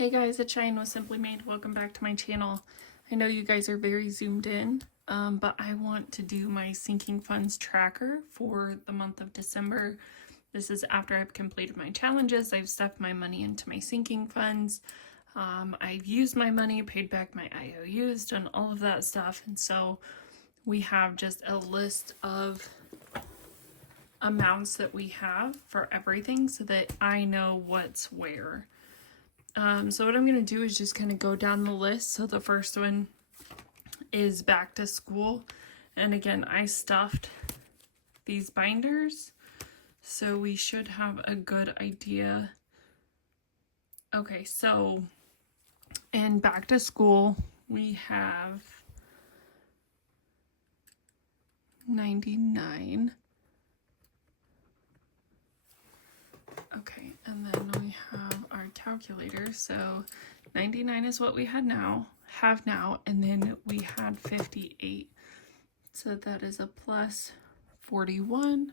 Hey guys, it's Cheyenne with Simply Made. Welcome back to my channel. I know you guys are very zoomed in, but I want to do my sinking funds tracker for the month of December. This is after I've completed my challenges. I've stuffed my money into my sinking funds. I've used my money, paid back my IOUs, done all of that stuff. And so we have just a list of amounts that we have for everything so that I know what's where. So what I'm going to do is just kind of go down the list. So the first one is back to school. And again, I stuffed these binders. So we should have a good idea. Okay, so in back to school, we have 99. Okay, and then we have our calculator. So 99 is what we have now, and then we had 58. So that is a plus 41.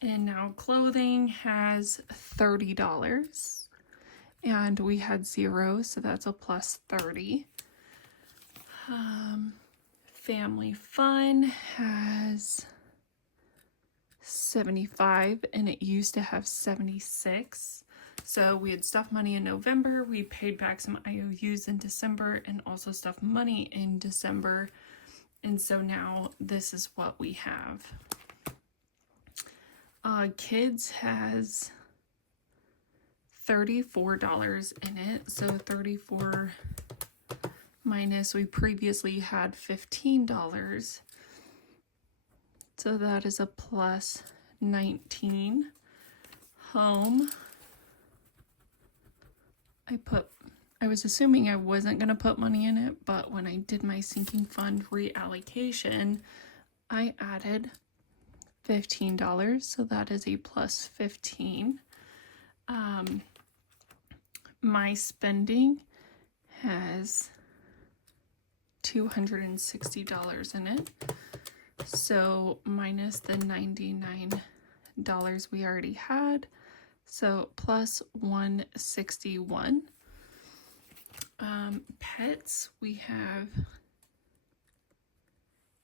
And now clothing has $30. And we had 0, so that's a plus 30. Family fun has 75, and it used to have 76. So we had stuffed money in November, we paid back some IOUs in December, and also stuffed money in December. And so now this is what we have. Kids has $34 in it. So 34 minus, we previously had $15. So that is a plus 19. Home, I was assuming I wasn't going to put money in it, but when I did my sinking fund reallocation, I added $15, so that is a plus 15. My spending has $260 in it. So minus the $99 we already had, so plus 161. Pets, we have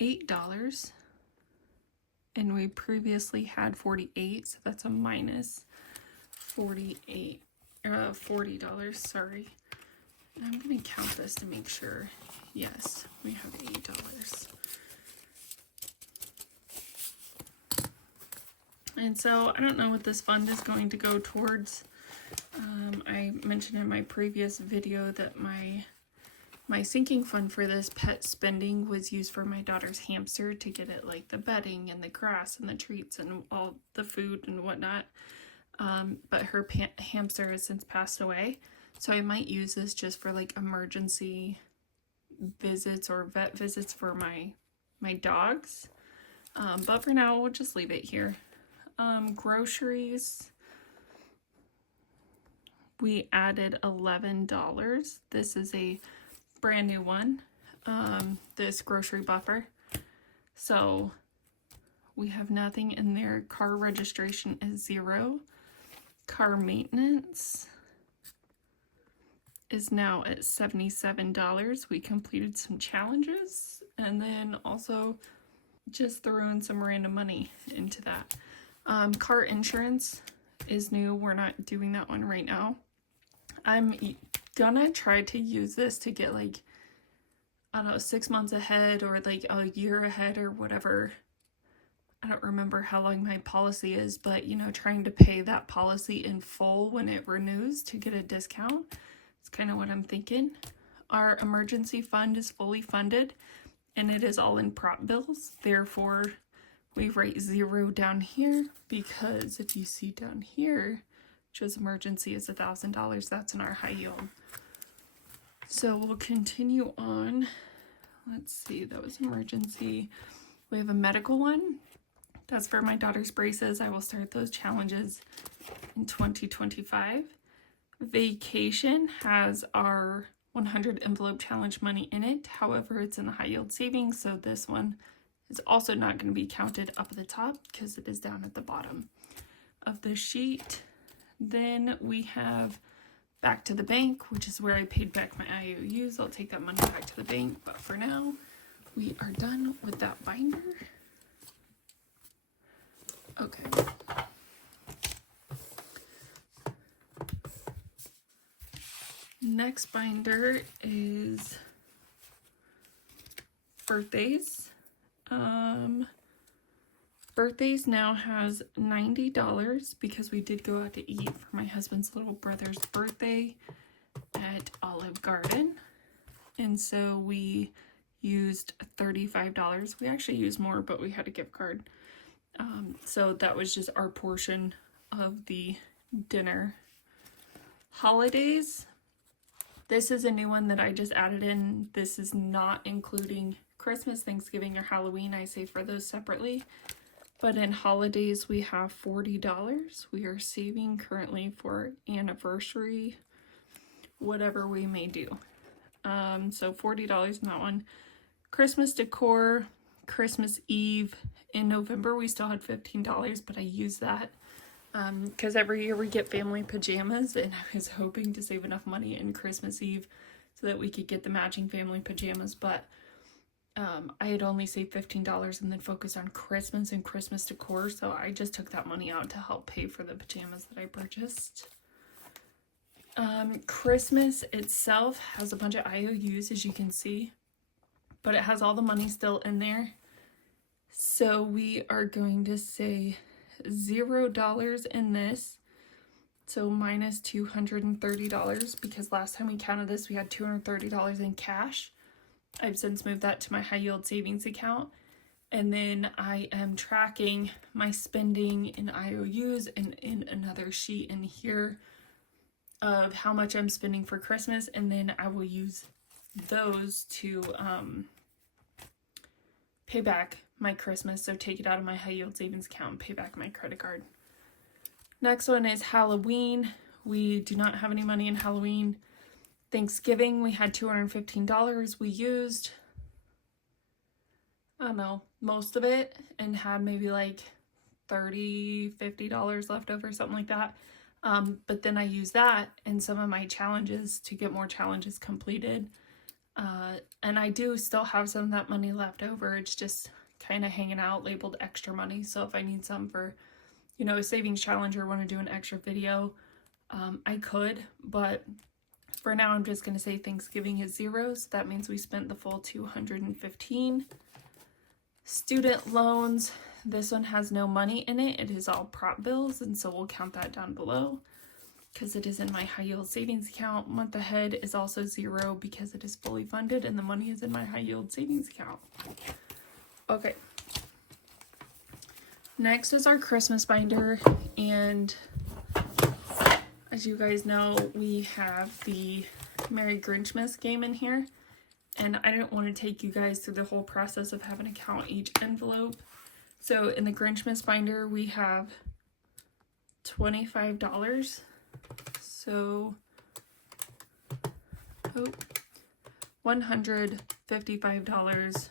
$8, and we previously had 48, so that's a minus 48, $40, sorry. And I'm gonna count this to make sure. Yes, we have $8. And so I don't know what this fund is going to go towards. I mentioned in my previous video that my sinking fund for this pet spending was used for my daughter's hamster to get it like the bedding and the grass and the treats and all the food and whatnot. But her hamster has since passed away. So I might use this just for like emergency visits or vet visits for my dogs. But for now, we'll just leave it here. Groceries, we added $11. This is a brand new one, this grocery buffer. So we have nothing in there. Car registration is 0. Car maintenance is now at $77. We completed some challenges and then also just threw in some random money into that. Car insurance is new. We're not doing that one right now. I'm gonna try to use this to get like, I don't know, 6 months ahead or like a year ahead or whatever. I don't remember how long my policy is, but you know, trying to pay that policy in full when it renews to get a discount. It's kind of what I'm thinking. Our emergency fund is fully funded and it is all in prop bills. Therefore, we write 0 down here because if you see down here, which is emergency is $1,000, that's in our high yield. So we'll continue on. Let's see, that was emergency. We have a medical one. That's for my daughter's braces. I will start those challenges in 2025. Vacation has our 100 envelope challenge money in it. However, it's in the high yield savings, so this one is also not going to be counted up at the top because it is down at the bottom of the sheet. Then we have back to the bank, which is where I paid back my IOUs. I'll take that money back to the bank, but for now, we are done with that binder. Okay. Next binder is birthdays. Birthdays now has $90 because we did go out to eat for my husband's little brother's birthday at Olive Garden. And so we used $35. We actually used more, but we had a gift card. So that was just our portion of the dinner. Holidays. This is a new one that I just added in. This is not including Christmas, Thanksgiving, or Halloween. I say for those separately. But in holidays, we have $40. We are saving currently for anniversary, whatever we may do. So $40 in that one. Christmas decor, Christmas Eve. In November, we still had $15, but I used that because every year we get family pajamas, and I was hoping to save enough money in Christmas Eve so that we could get the matching family pajamas, but I had only saved $15 and then focused on Christmas and Christmas decor, so I just took that money out to help pay for the pajamas that I purchased. Christmas itself has a bunch of IOUs, as you can see, but it has all the money still in there. So we are going to say $0 in this, so minus $230, because last time we counted this we had $230 in cash. I've since moved that to my high yield savings account, and then I am tracking my spending in IOUs and in another sheet in here of how much I'm spending for Christmas, and then I will use those to pay back my Christmas, so take it out of my high yield savings account and pay back my credit card. Next one is Halloween. We do not have any money in Halloween. Thanksgiving, we had $215. We used, I don't know, most of it, and had maybe like $30, $50 left over, something like that. But then I used that in some of my challenges to get more challenges completed. And I do still have some of that money left over. It's just kind of hanging out, labeled extra money. So if I need some for, you know, a savings challenge or want to do an extra video, I could, but for now I'm just going to say Thanksgiving is $0, so that means we spent the full $215. Student loans, this one has no money in it. It is all prop bills, and so we'll count that down below because it is in my high yield savings account. Month ahead is also $0 because it is fully funded and the money is in my high yield savings account. Okay. Next is our Christmas binder, and as you guys know, we have the Merry Grinchmas game in here, and I didn't want to take you guys through the whole process of having to count each envelope. So in the Grinchmas binder, we have $25. So, $155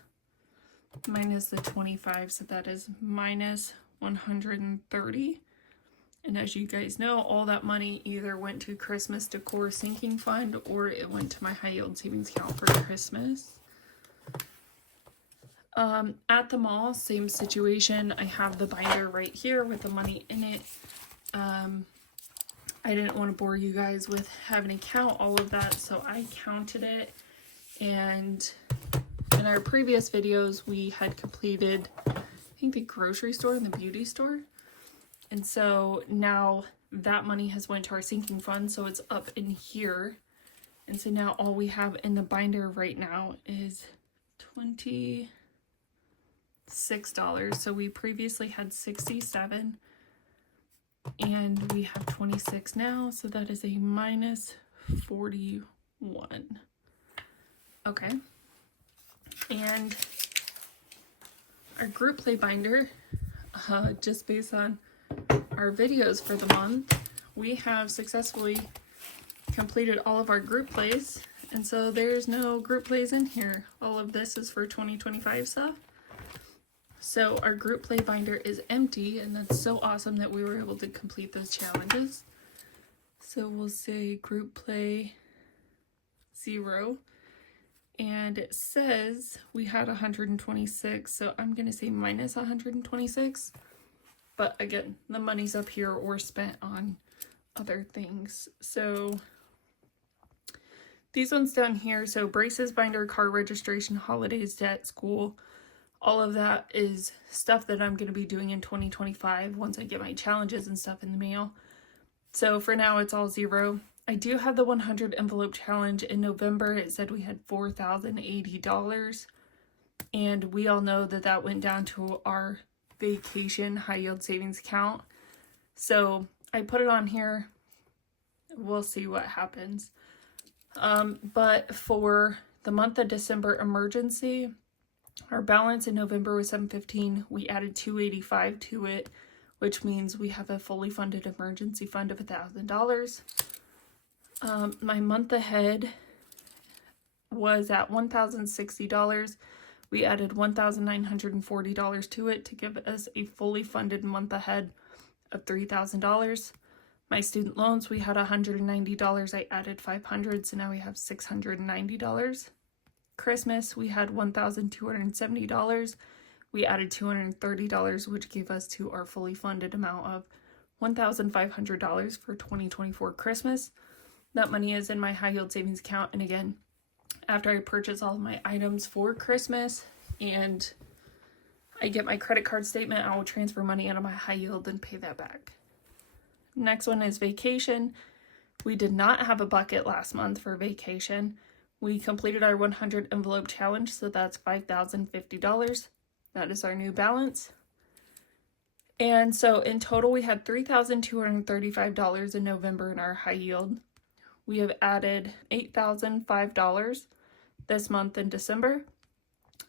minus the 25, so that is minus 130. And as you guys know, all that money either went to Christmas decor sinking fund or it went to my high yield savings account for Christmas. At the mall, same situation. I have the binder right here with the money in it. I didn't want to bore you guys with having to count all of that, so I counted it. And in our previous videos, we had completed, I think, the grocery store and the beauty store. And so now that money has went to our sinking fund, so it's up in here. And so now all we have in the binder right now is $26. So we previously had $67, and we have 26 now, so that is a minus 41. Okay. And our group play binder, just based on our videos for the month, we have successfully completed all of our group plays, and so there's no group plays in here. All of this is for 2025 stuff. So our group play binder is empty, and that's so awesome that we were able to complete those challenges. So we'll say group play 0. And it says we had 126, so I'm going to say minus 126. But again, the money's up here or spent on other things. So these ones down here, so braces, binder, car registration, holidays, debt, school, all of that is stuff that I'm going to be doing in 2025 once I get my challenges and stuff in the mail. So for now, it's all 0. I do have the 100 envelope challenge in November. It said we had $4,080. And we all know that that went down to our vacation high yield savings account. So I put it on here. We'll see what happens. But for the month of December emergency, our balance in November was $715. We added $285 to it, which means we have a fully funded emergency fund of $1,000. My month ahead was at $1,060. We added $1,940 to it to give us a fully funded month ahead of $3,000. My student loans, we had $190. I added $500, so now we have $690. Christmas, we had $1,270. We added $230, which gave us to our fully funded amount of $1,500 for 2024 Christmas. That money is in my high yield savings account. And again, after I purchase all of my items for Christmas and I get my credit card statement, I will transfer money out of my high yield and pay that back. Next one is vacation. We did not have a bucket last month for vacation. We completed our 100 envelope challenge, so that's $5,050. That is our new balance. And so in total, we had $3,235 in November in our high yield. We have added $8,005 this month in December.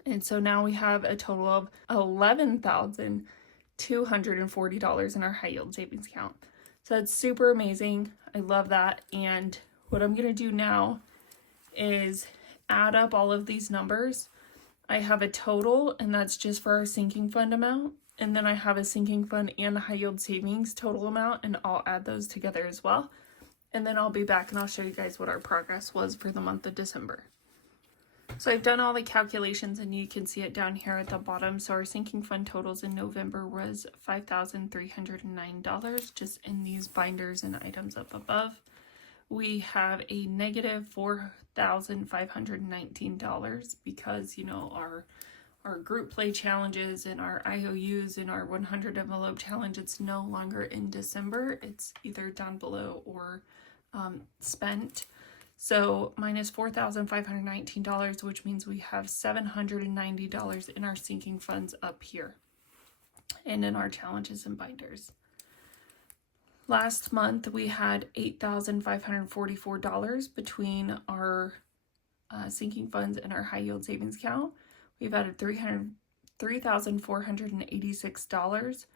And so now we have a total of $11,240 in our high yield savings account. So that's super amazing. I love that. And what I'm going to do now is add up all of these numbers. I have a total, and that's just for our sinking fund amount. And then I have a sinking fund and a high yield savings total amount, and I'll add those together as well. And then I'll be back and I'll show you guys what our progress was for the month of December. So I've done all the calculations and you can see it down here at the bottom. So our sinking fund totals in November was $5,309 just in these binders and items up above. We have a negative $4,519 because, you know, our group play challenges and our IOUs and our 100 envelope challenge, it's no longer in December. It's either down below or spent. So minus $4,519, which means we have $790 in our sinking funds up here and in our challenges and binders. Last month we had $8,544 between our sinking funds and our high yield savings account. We've added $3,486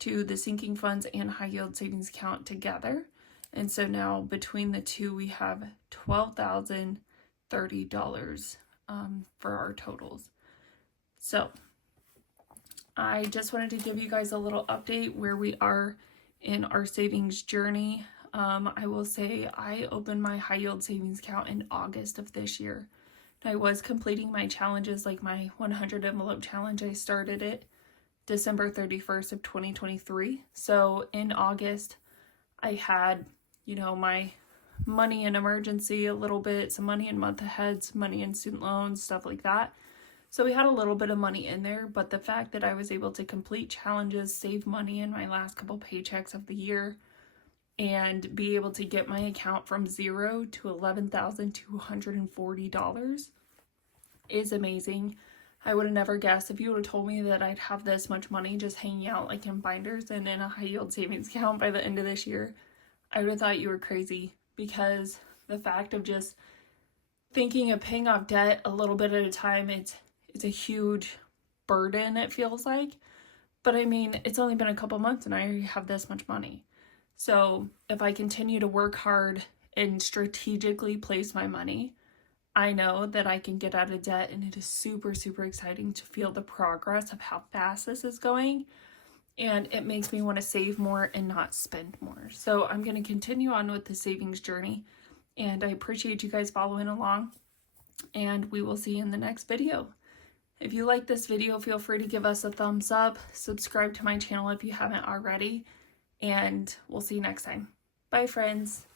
to the sinking funds and high yield savings account together. And so now between the two, we have $12,030 for our totals. So I just wanted to give you guys a little update where we are in our savings journey. I will say I opened my high yield savings account in August of this year. I was completing my challenges, like my 100 envelope challenge. I started it December 31st of 2023. So in August, I had, you know, my money in emergency a little bit, some money in month ahead, some money in student loans, stuff like that. So we had a little bit of money in there, but the fact that I was able to complete challenges, save money in my last couple paychecks of the year, and be able to get my account from $0 to $11,240 is amazing. I would have never guessed if you would have told me that I'd have this much money just hanging out like in binders and in a high yield savings account by the end of this year. I would have thought you were crazy, because the fact of just thinking of paying off debt a little bit at a time, it's a huge burden, it feels like. But I mean, it's only been a couple months and I already have this much money. So if I continue to work hard and strategically place my money, I know that I can get out of debt, and it is super, super exciting to feel the progress of how fast this is going. and it makes me want to save more and not spend more. So I'm going to continue on with the savings journey, and I appreciate you guys following along, and we will see you in the next video. If you like this video, feel free to give us a thumbs up, subscribe to my channel if you haven't already, and we'll see you next time. Bye, friends.